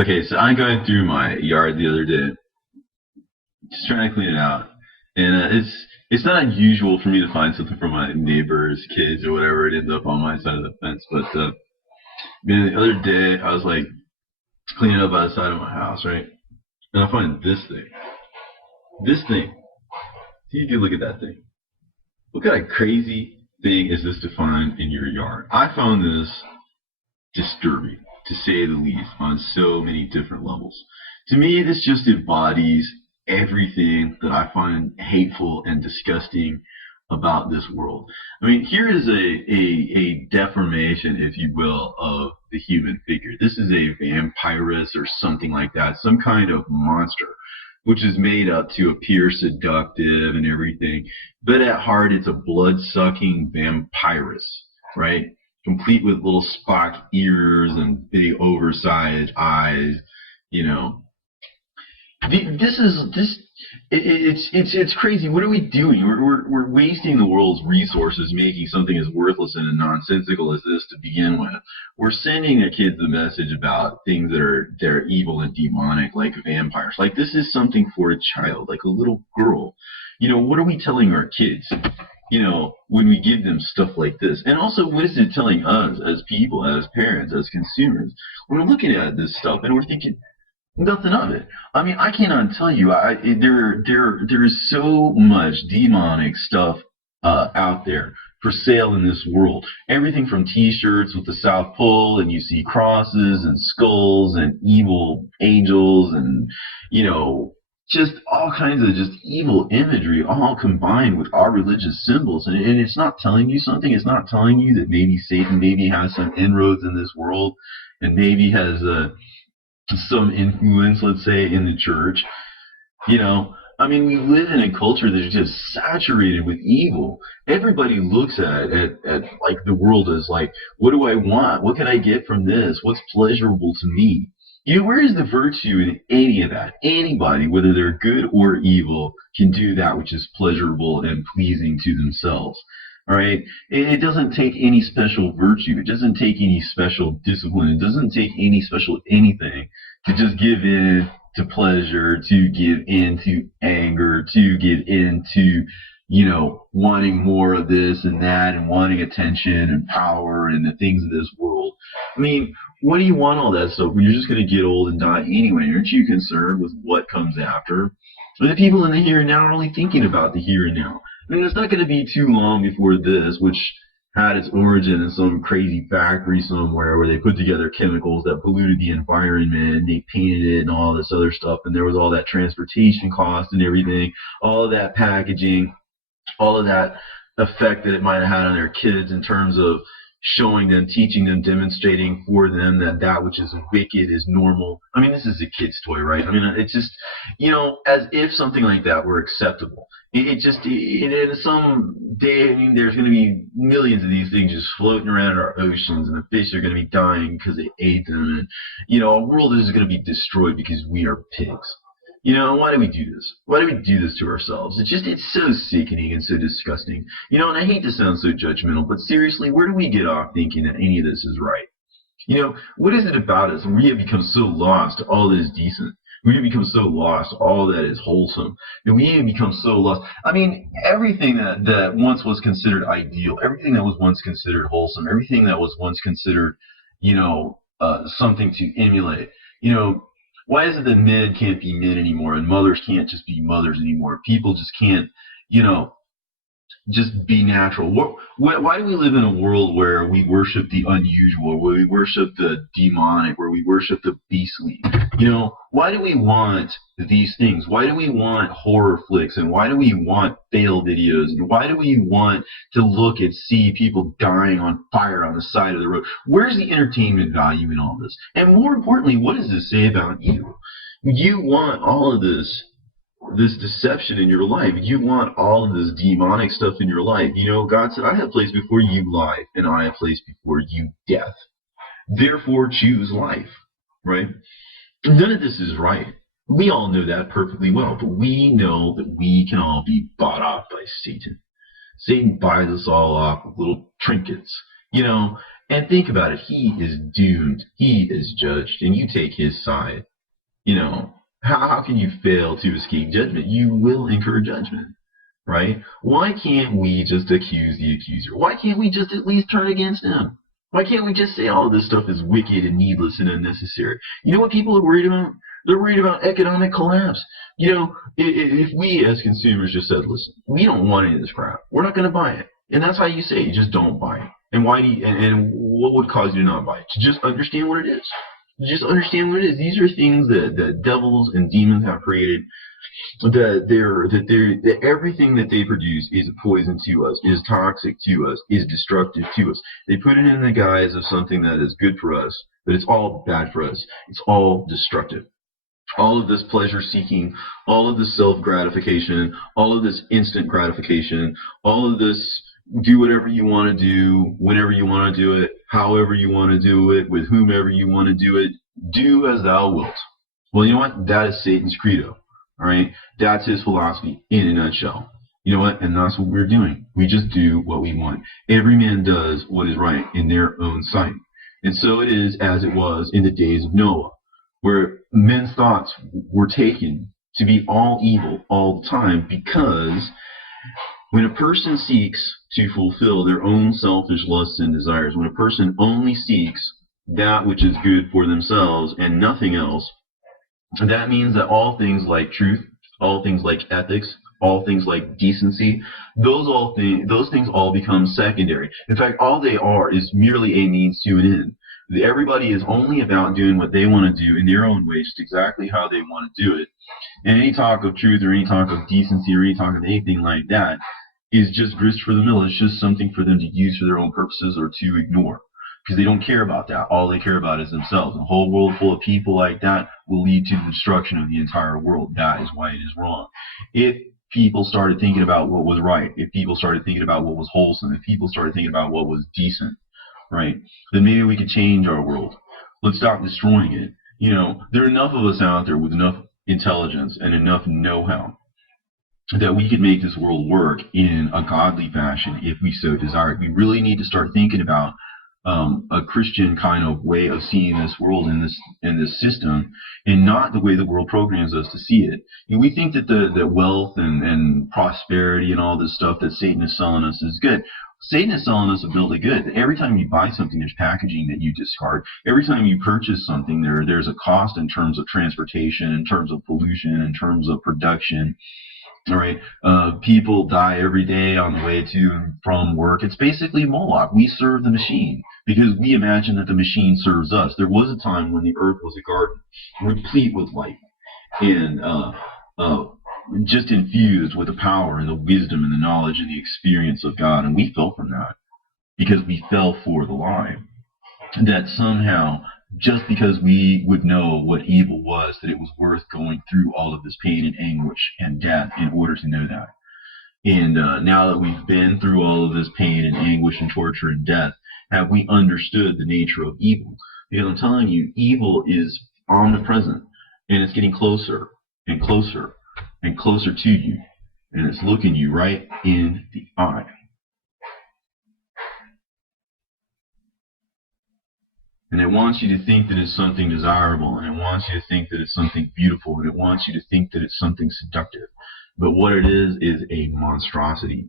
Okay, so I'm going through my yard the other day, just trying to clean it out, and it's not unusual for me to find something from my neighbor's kids or whatever. It ends up on my side of the fence, but man, the other day I was like cleaning up outside of my house, right? And I find this thing. This thing. See if you look at that thing. What kind of crazy thing is this to find in your yard? I found this disturbing, to say the least, on so many different levels. To me, this just embodies everything that I find hateful and disgusting about this world. I mean, here is a deformation, if you will, of the human figure. This is a vampirus or something like that, some kind of monster, which is made up to appear seductive and everything. But at heart, it's a blood-sucking vampirus, right? Complete with little Spock ears and big oversized eyes, you know. This is this. It's crazy. What are we doing? We're wasting the world's resources making something as worthless and nonsensical as this to begin with. We're sending our kids a message about things that are evil and demonic, like vampires. Like this is something for a child, like a little girl. You know, what are we telling our kids? You know, when we give them stuff like this, and also what is it telling us as people, as parents, as consumers? We're looking at this stuff and we're thinking, nothing of it. I mean, I cannot tell you. There is so much demonic stuff out there for sale in this world. Everything from T-shirts with the South Pole, and you see crosses and skulls and evil angels, and you know, just all kinds of just evil imagery, all combined with our religious symbols. And it's not telling you something. It's not telling you that maybe Satan maybe has some inroads in this world, and maybe has some influence, let's say, in the church. You know, I mean, we live in a culture that's just saturated with evil. Everybody looks at like the world as like, what do I want? What can I get from this? What's pleasurable to me? You know, where is the virtue in any of that? Anybody, whether they're good or evil, can do that which is pleasurable and pleasing to themselves. All right. It doesn't take any special virtue. It doesn't take any special discipline. It doesn't take any special anything to just give in to pleasure, to give in to anger, to give in to, you know, wanting more of this and that and wanting attention and power and the things of this world. I mean, what do you want all that stuff when you're just going to get old and die anyway? Aren't you concerned with what comes after? The people in the here and now are only thinking about the here and now. I mean, it's not going to be too long before this, which had its origin in some crazy factory somewhere where they put together chemicals that polluted the environment, and they painted it and all this other stuff, and there was all that transportation cost and everything, all of that packaging, all of that effect that it might have had on their kids in terms of showing them, teaching them, demonstrating for them that that which is wicked is normal. I mean, this is a kid's toy, right? I mean, it's just, you know, as if something like that were acceptable. In some day, I mean, there's going to be millions of these things just floating around our oceans, and the fish are going to be dying because they ate them, and, you know, our world is going to be destroyed because we are pigs. You know, why do we do this? Why do we do this to ourselves? It's so sickening and so disgusting. You know, and I hate to sound so judgmental, but seriously, where do we get off thinking that any of this is right? You know, what is it about us when we have become so lost to all that is decent? We have become so lost to all that is wholesome. And we have become so lost. I mean, everything that once was considered ideal, everything that was once considered wholesome, everything that was once considered, you know, something to emulate, you know, why is it that men can't be men anymore and mothers can't just be mothers anymore? People just can't, you know, just be natural. Why do we live in a world where we worship the unusual, where we worship the demonic, where we worship the beastly? You know, why do we want these things? Why do we want horror flicks? And why do we want fail videos? And why do we want to look and see people dying on fire on the side of the road? Where's the entertainment value in all this? And more importantly, what does this say about you? You want all of this deception in your life. You want all of this demonic stuff in your life. You know, God said, I have placed before you life, and I have placed before you death. Therefore, choose life, right? None of this is right. We all know that perfectly well, but we know that we can all be bought off by Satan. Satan buys us all off with little trinkets, you know, And think about it, he is doomed, he is judged, and you take his side. You know, how can you fail to escape judgment? You will incur judgment, right? Why can't we just accuse the accuser? Why can't we just at least turn against him? Why can't we just say all of this stuff is wicked and needless and unnecessary? You know what people are worried about? They're worried about economic collapse. You know, if we as consumers just said, listen, we don't want any of this crap. We're not going to buy it. And that's how you say it. Just don't buy it. And why do you, and what would cause you to not buy it? To just understand what it is. Just understand what it is. These are things that devils and demons have created. That everything that they produce is a poison to us, is toxic to us, is destructive to us. They put it in the guise of something that is good for us, but it's all bad for us. It's all destructive. All of this pleasure seeking, all of this self gratification, all of this instant gratification, all of this do whatever you want to do, whenever you want to do it, however you want to do it, with whomever you want to do it, do as thou wilt. Well, you know what? That is Satan's credo. All right? That's his philosophy in a nutshell. You know what? And that's what we're doing. We just do what we want. Every man does what is right in their own sight. And so it is as it was in the days of Noah, where men's thoughts were taken to be all evil all the time, because when a person seeks to fulfill their own selfish lusts and desires, when a person only seeks that which is good for themselves and nothing else, that means that all things like truth, all things like ethics, all things like decency, those things all become secondary. In fact, all they are is merely a means to an end. Everybody is only about doing what they want to do in their own way, just exactly how they want to do it. And any talk of truth or any talk of decency or any talk of anything like that is just grist for the mill. It's just something for them to use for their own purposes or to ignore, because they don't care about that. All they care about is themselves. A whole world full of people like that will lead to the destruction of the entire world. That is why it is wrong. If people started thinking about what was right, if people started thinking about what was wholesome, if people started thinking about what was decent, right, then maybe we could change our world. Let's stop destroying it. You know, there are enough of us out there with enough intelligence and enough know-how that we could make this world work in a godly fashion if we so desire. We really need to start thinking about a Christian kind of way of seeing this world in this system, and not the way the world programs us to see it. And we think that the wealth and prosperity and all this stuff that Satan is selling us is good. Satan is selling us a bill of goods. Every time you buy something, there's packaging that you discard. Every time you purchase something, there's a cost in terms of transportation, in terms of pollution, in terms of production. All right, people die every day on the way to and from work. It's basically Moloch. We serve the machine because we imagine that the machine serves us. There was a time when the earth was a garden, replete with light, and just infused with the power and the wisdom and the knowledge and the experience of God. And we fell from that because we fell for the lie. That somehow, just because we would know what evil was, that it was worth going through all of this pain and anguish and death in order to know that. And now that we've been through all of this pain and anguish and torture and death, have we understood the nature of evil? Because I'm telling you, evil is omnipresent, and it's getting closer and closer and closer to you, and it's looking you right in the eye. And it wants you to think that it's something desirable, and it wants you to think that it's something beautiful, and it wants you to think that it's something seductive. But what it is a monstrosity.